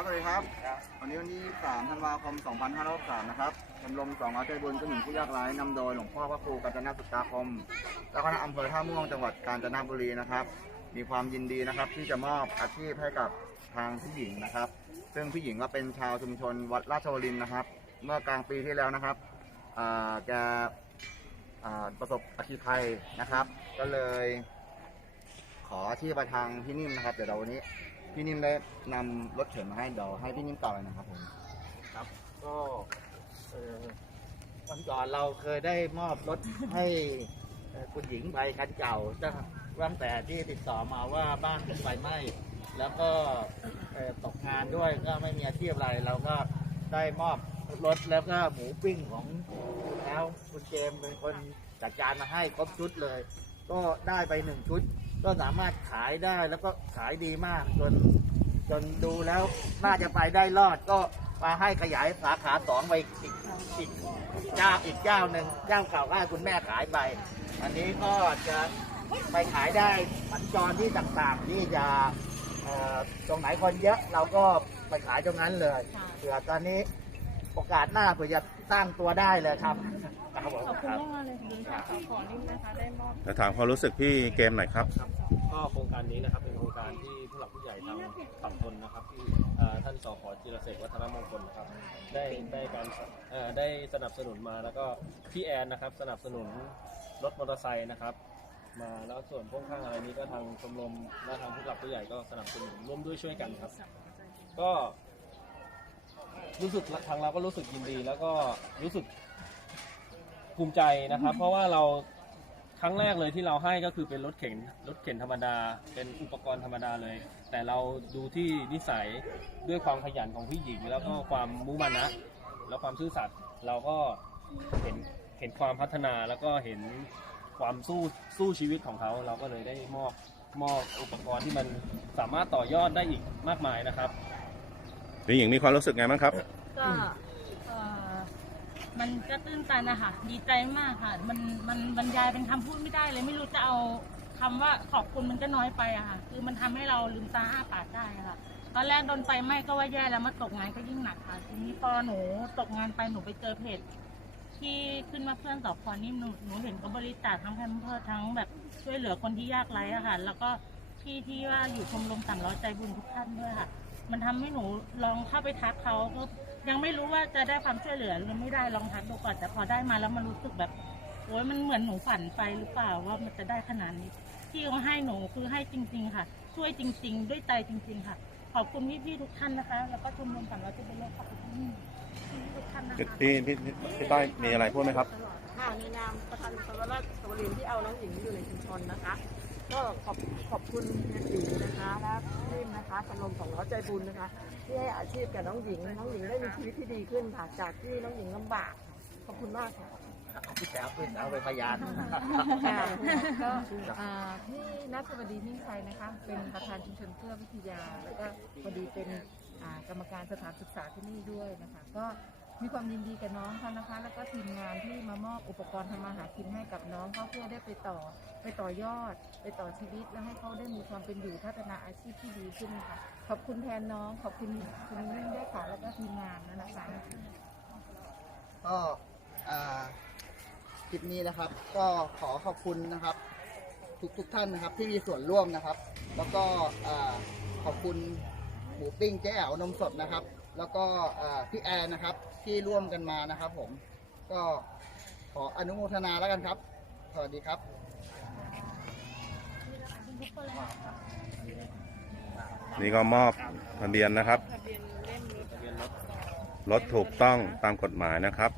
ครับสวัสดีครับ วันนี้วันที่3ธันวาคม 2563นะครับชมรมสองร้อยใจบุญก็หนึ่งผู้ยากไร้นำโดยหลวงพ่อพระครูกาญจนาสุตาคมเจ้าคณะอำเภอท่าม่วงจังหวัดกาญจนบุรีนะครับ มีความยินดีนะครับที่จะมอบอาชีพให้กับทางผู้หญิงนะครับ ซึ่งผู้หญิงก็เป็นชาวชุมชนวัดราชวรินนะครับ เมื่อกลางปีที่แล้วนะครับแกประสบอัคคีภัยนะครับ ก็เลยขออาชีพไปทางพี่นิ่มนะครับ เดี๋ยวเราวันนี้ พี่นิ่มได้นำรถเข็นมาให้เดี๋ยวให้พี่นิ่มต่อเลยนะครับผม ครับก็เอ่อวันก่อนเราเคยได้มอบรถให้เอ่อคุณหญิงใบคันเก่าตั้งตั้งแต่ที่ติดต่อมาว่าบ้านถูกไฟไหม้แล้วก็เอ่อตกงานด้วยก็ไม่มีอาชีพอะไรเราก็ได้มอบรถแล้วก็หมูปิ้งของคุณแล้วคุณเจมส์เป็นคนจัดการมาให้ครบชุดเลย ก็ได้ไปหนึ่งชุด ก็สามารถขายได้แล้วก็ขายดีมาก จนจนดูแล้วน่าจะไปได้รอดก็มาให้ขยายสาขาสองไปอีกอีกเจ้าอีกเจ้าหนึ่งเจ้าเก่าก็ให้คุณแม่ขายไป อันนี้ก็จะไปขายได้สัญจรที่ต่างๆที่จะเอ่อตรงไหนคนเยอะเราก็ไปขายตรงนั้นเลยเผื่อตอนนี้ โอกาสหน้าเผื่อจะตั้งตัวได้เลยครับครับผมขอบคุณครับมากๆเลยดีค่ะขอขอนิ่มนะคะได้มอบแล้วถามความรู้สึกพี่เกมหน่อยครับครับ ก็โครงการนี้นะครับเป็นโครงการที่ผู้หลักผู้ใหญ่ทางฝั่งทนนะครับที่เอ่อท่านสขจิรเสกวัฒนมงคลนะครับได้ได้การเอ่อได้สนับสนุนมาแล้วก็พี่แอนนะครับสนับสนุนรถมอเตอร์ไซค์นะครับ มาแล้วส่วนพ่วงข้างอะไรนี้ก็ทางชมรมและทางผู้หลักผู้ใหญ่ก็สนับสนุนร่วมด้วยช่วยกันครับ ก็ รู้สึกทางเราก็รู้สึกยินดี แล้วก็รู้สึกภูมิใจนะครับ เพราะว่าเราครั้งแรกเลยที่เราให้ก็คือเป็นรถเข็นรถเข็นธรรมดา เป็นอุปกรณ์ธรรมดาเลย แต่เราดูที่นิสัยด้วยความขยันของผู้หญิง แล้วก็ความมุมานะแล้วความซื่อสัตย์เราก็เห็นเห็นความพัฒนาแล้วก็เห็นความสู้สู้ชีวิตของเขา เราก็เลยได้มอบมอบอุปกรณ์ที่มันสามารถต่อยอดได้อีกมากมายนะครับพี่หญิงมีความรู้สึกไงบ้างครับ ก็เอ่อมันก็ตื้นตันนะคะดีใจมากค่ะ มันมันบรรยายเป็นคำพูดไม่ได้เลยไม่รู้จะเอาคำว่าขอบคุณมันก็น้อยไปอะค่ะ คือมันทำให้เราลืมตาอ้าปากได้อะค่ะ ตอนแรกโดนไฟไหม้ก็ว่าแย่แล้วมาตกงานก็ยิ่งหนักค่ะ ทีนี้พอหนูตกงานไปหนูไปเจอเพจ ที่ขึ้นมาเพื่อนสอบพอนี่หนูหนูเห็นเขาบริจาคทั้งแพมเพิร์สทั้งแบบช่วยเหลือคนที่ยากไร้อะค่ะ แล้วก็ที่ที่ว่าอยู่ชมรมสามร้อยใจบุญทุกท่านด้วยค่ะ มันทำให้หนูลองเข้าไปทักเขาก็ยังไม่รู้ว่าจะได้ความช่วยเหลือหรือไม่ได้ลองทักดูก่อนแต่พอได้มาแล้วมันรู้สึกแบบโอ้ยมันเหมือนหนูฝันไปหรือเปล่าว่ามันจะได้ขนาดนี้ที่เขาให้หนูคือให้จริง ๆ ค่ะ ช่วยจริง ๆ ด้วยใจจริง ๆ ค่ะ ขอบคุณพี่ๆทุกท่านนะคะ แล้วก็ชมรมสามร้อยจะเป็นโลกขอบคุณพี่ทุกท่านนะคะพี่พี่พี่ต้อยมีอะไรพูดไหมครับค่ะในนามประธานสวราชสวรินที่เอาน้องหญิงอยู่ในชุมชนนะคะ ก็ขอบขอบคุณเฮียติ๋วนะคะและพี่นะคะชมรมของร้อยใจบุญนะคะ ที่ให้อาชีพกับน้องหญิง น้องหญิงได้มีชีวิตที่ดีขึ้นค่ะจากที่น้องหญิงลำบากค่ะขอบคุณมากค่ะเอาพี่แจ๋วพี่แจ๋วเป็นพยานค่ะก็อ่าพี่นัทสวัสดีมิ่งชัยนะคะ เป็นประธานชุมชนเพื่อวิทยา แล้วก็พอดีเป็นอ่ากรรมการสถานศึกษาที่นี่ด้วยนะคะ ก็ มีความยินดีกับน้องเขานะคะ แล้วก็ทีมงานที่มามอบอุปกรณ์ทำมาหากินให้กับน้องเขาเพื่อได้ไปต่อ ไปต่อยอด ไปต่อชีวิต แล้วให้เขาได้มีความเป็นอยู่พัฒนาอาชีพที่ดีขึ้นค่ะ ขอบคุณแทนน้อง ขอบคุณคุณมิ่งด้วยค่ะแล้วก็ทีมงานนะคะก็อ่าคลิปนี้นะครับ ก็ขอขอบคุณนะครับ ทุกทุกท่านนะครับ ที่มีส่วนร่วมนะครับ แล้วก็อขอบคุณหมูปิ้งเจ๊แอ๋วนมสดนะครับ แล้วก็พี่แอนนะครับที่ร่วมกันมานะครับผมก็ขออนุโมทนาแล้วกันครับ สวัสดีครับนี่ก็มอบทะเบียนนะครับ รถถูกต้องตามกฎหมายนะครับ